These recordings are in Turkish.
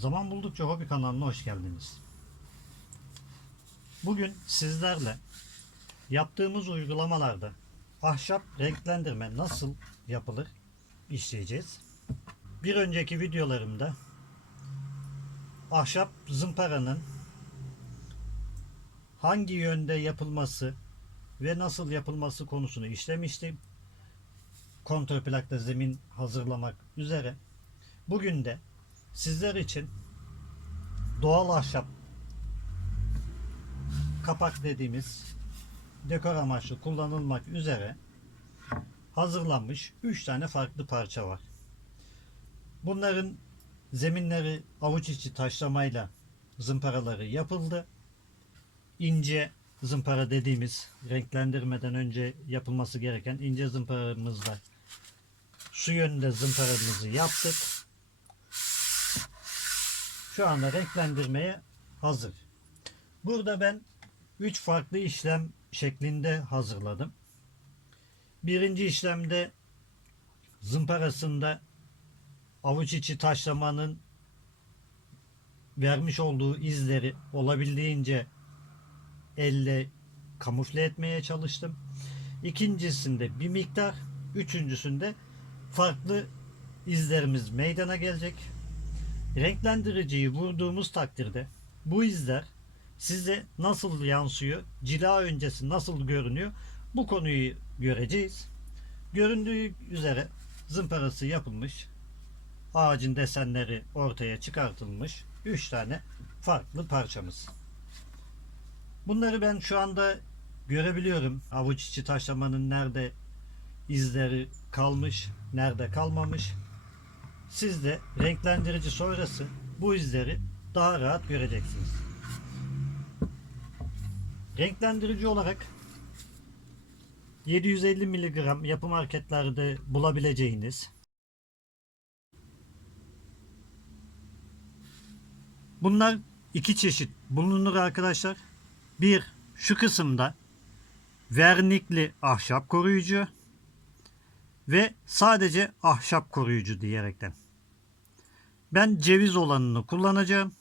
Zaman buldukça hobi kanalına hoş geldiniz. Bugün sizlerle yaptığımız uygulamalarda ahşap renklendirme nasıl yapılır işleyeceğiz. Bir önceki videolarımda ahşap zımparanın hangi yönde yapılması ve nasıl yapılması konusunu işlemiştim. Kontrplakta zemin hazırlamak üzere. Bugün de sizler için doğal ahşap kapak dediğimiz dekor amaçlı kullanılmak üzere hazırlanmış 3 tane farklı parça var. Bunların zeminleri avuç içi taşlamayla zımparaları yapıldı. İnce zımpara dediğimiz renklendirmeden önce yapılması gereken ince zımparamızla su yönünde zımparamızı yaptık. Şu anda renklendirmeye hazır. Burada ben 3 farklı işlem şeklinde hazırladım. Birinci işlemde zımparasında avuç içi taşlamanın vermiş olduğu izleri olabildiğince elle kamufle etmeye çalıştım. İkincisinde bir miktar, üçüncüsünde farklı izlerimiz meydana gelecek. Renklendiriciyi vurduğumuz takdirde bu izler size nasıl yansıyor, cila öncesi nasıl görünüyor bu konuyu göreceğiz. Göründüğü üzere zımparası yapılmış, ağacın desenleri ortaya çıkartılmış 3 tane farklı parçamız. Bunları ben şu anda görebiliyorum. Avuç içi taşlamanın nerede izleri kalmış, nerede kalmamış. Siz de renklendirici sonrası bu izleri daha rahat göreceksiniz. Renklendirici olarak 750 mg yapı marketlerde bulabileceğiniz Bunlar iki çeşit bulunur arkadaşlar. Bir şu kısımda vernikli ahşap koruyucu ve sadece ahşap koruyucu diyerekten. Ben ceviz olanını kullanacağım.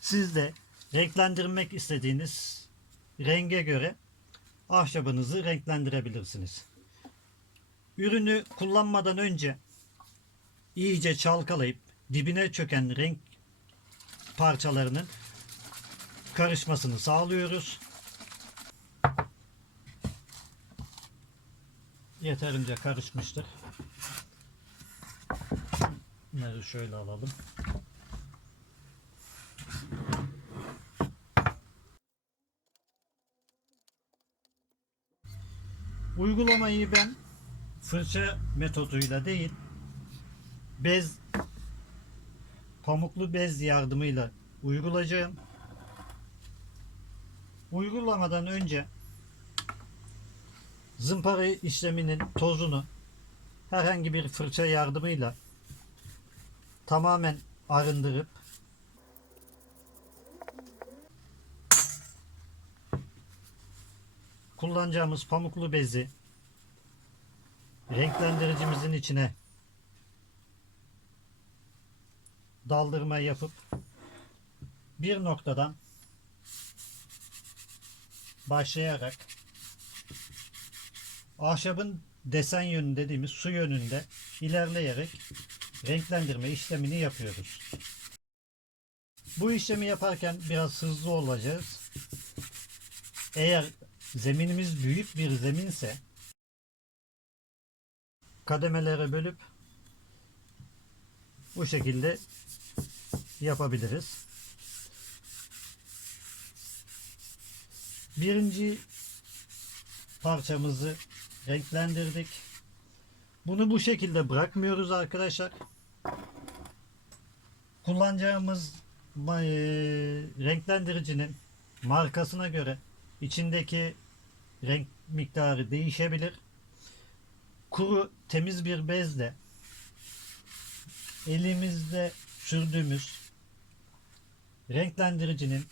Siz de renklendirmek istediğiniz renge göre ahşabınızı renklendirebilirsiniz. Ürünü kullanmadan önce iyice çalkalayıp dibine çöken renk parçalarının karışmasını sağlıyoruz. Yeterince karışmıştır. Bunları şöyle alalım. Uygulamayı ben fırça metoduyla değil bez pamuklu bez yardımıyla uygulayacağım. Uygulamadan önce zımpara işleminin tozunu herhangi bir fırça yardımıyla tamamen arındırıp kullanacağımız pamuklu bezi renklendiricimizin içine daldırma yapıp bir noktadan başlayarak ahşabın desen yönü dediğimiz su yönünde ilerleyerek renklendirme işlemini yapıyoruz. Bu işlemi yaparken biraz hızlı olacağız. Eğer zeminimiz büyük bir zeminse kademelere bölüp bu şekilde yapabiliriz. Birinci parçamızı renklendirdik. Bunu bu şekilde bırakmıyoruz arkadaşlar. Kullanacağımız e, renklendiricinin markasına göre içindeki renk miktarı değişebilir. Kuru temiz bir bezle elimizde sürdüğümüz renklendiricinin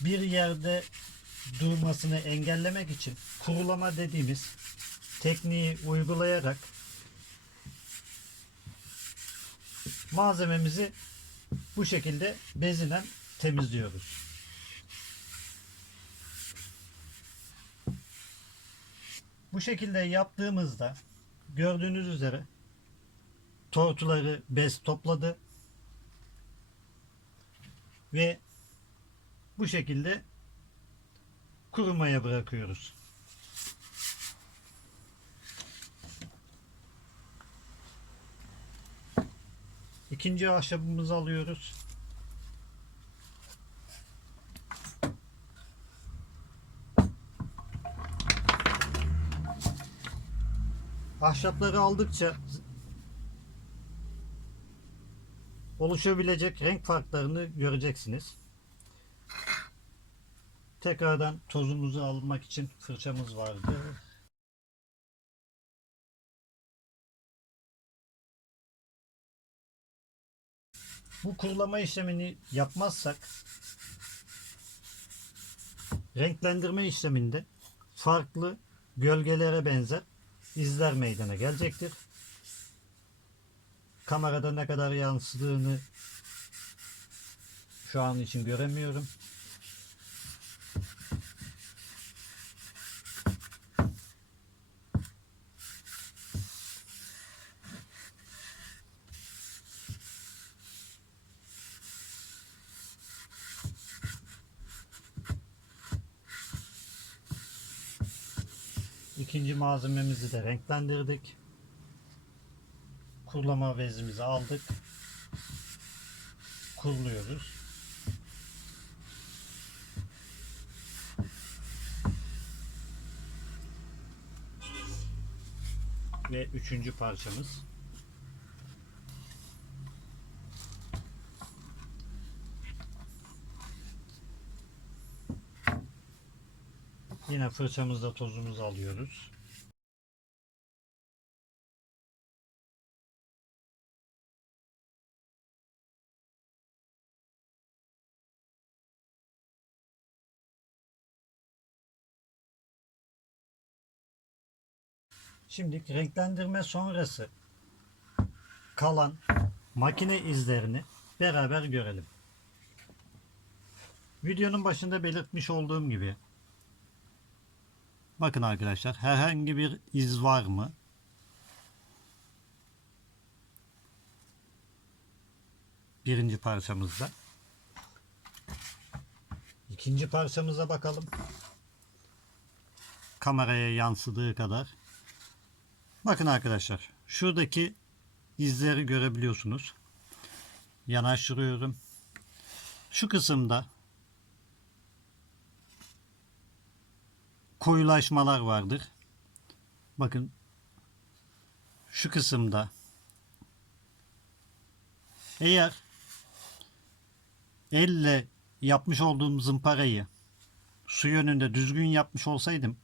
bir yerde durmasını engellemek için kurulama dediğimiz tekniği uygulayarak malzememizi bu şekilde bezinen temizliyoruz. Bu şekilde yaptığımızda gördüğünüz üzere tortuları bez topladı ve bu şekilde kurumaya bırakıyoruz. İkinci ahşabımızı alıyoruz. Ahşapları aldıkça oluşabilecek renk farklarını göreceksiniz. Tekrardan tozumuzu almak için fırçamız vardı. Bu kurulama işlemini yapmazsak renklendirme işleminde farklı gölgelere benzer izler meydana gelecektir. Kamerada ne kadar yansıdığını şu an için göremiyorum. İkinci malzememizi de renklendirdik. Kurulama bezimizi aldık. Kuruluyoruz. Ve üçüncü parçamız. Yine fırçamızda tozumuzu alıyoruz. Şimdi renklendirme sonrası kalan makine izlerini beraber görelim. Videonun başında belirtmiş olduğum gibi bakın arkadaşlar herhangi bir iz var mı? Birinci parçamızda. İkinci parçamıza bakalım. Kameraya yansıdığı kadar. Bakın arkadaşlar şuradaki izleri görebiliyorsunuz. Yanaştırıyorum. Şu kısımda koyulaşmalar vardır. Bakın şu kısımda eğer elle yapmış olduğum zımparayı su yönünde düzgün yapmış olsaydım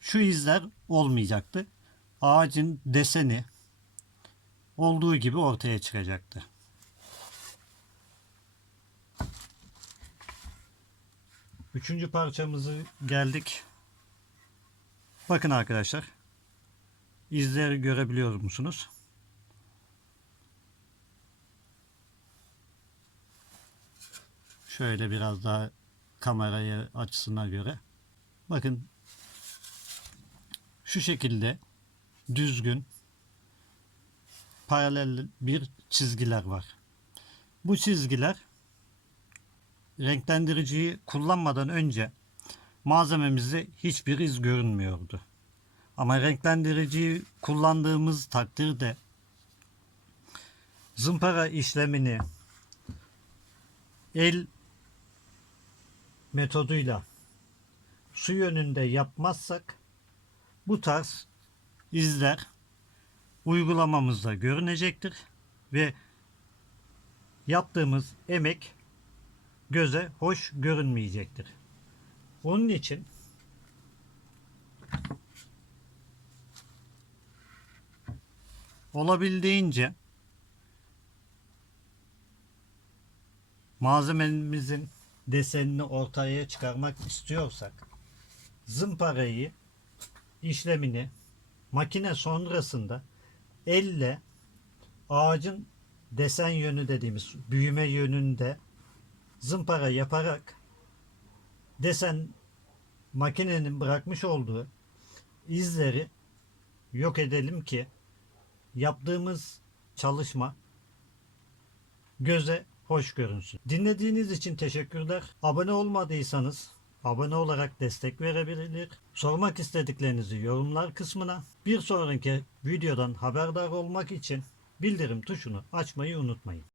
şu izler olmayacaktı. Ağacın deseni olduğu gibi ortaya çıkacaktı. Üçüncü parçamızı geldik. Bakın arkadaşlar. İzleri görebiliyor musunuz? Şöyle biraz daha kameraya açısına göre. Bakın şu şekilde düzgün paralel bir çizgiler var. Bu çizgiler renklendiriciyi kullanmadan önce malzememizde hiçbir iz görünmüyordu. Ama renklendiriciyi kullandığımız takdirde zımpara işlemini el metoduyla su yönünde yapmazsak bu tarz izler uygulamamızda görünecektir ve yaptığımız emek göze hoş görünmeyecektir. Onun için olabildiğince malzememizin desenini ortaya çıkarmak istiyorsak zımparayı işlemini makine sonrasında elle ağacın desen yönü dediğimiz büyüme yönünde zımpara yaparak desen makinenin bırakmış olduğu izleri yok edelim ki yaptığımız çalışma göze hoş görünsün. Dinlediğiniz için teşekkürler. Abone olmadıysanız abone olarak destek verebilir. Sormak istediklerinizi yorumlar kısmına. Bir sonraki videodan haberdar olmak için bildirim tuşunu açmayı unutmayın.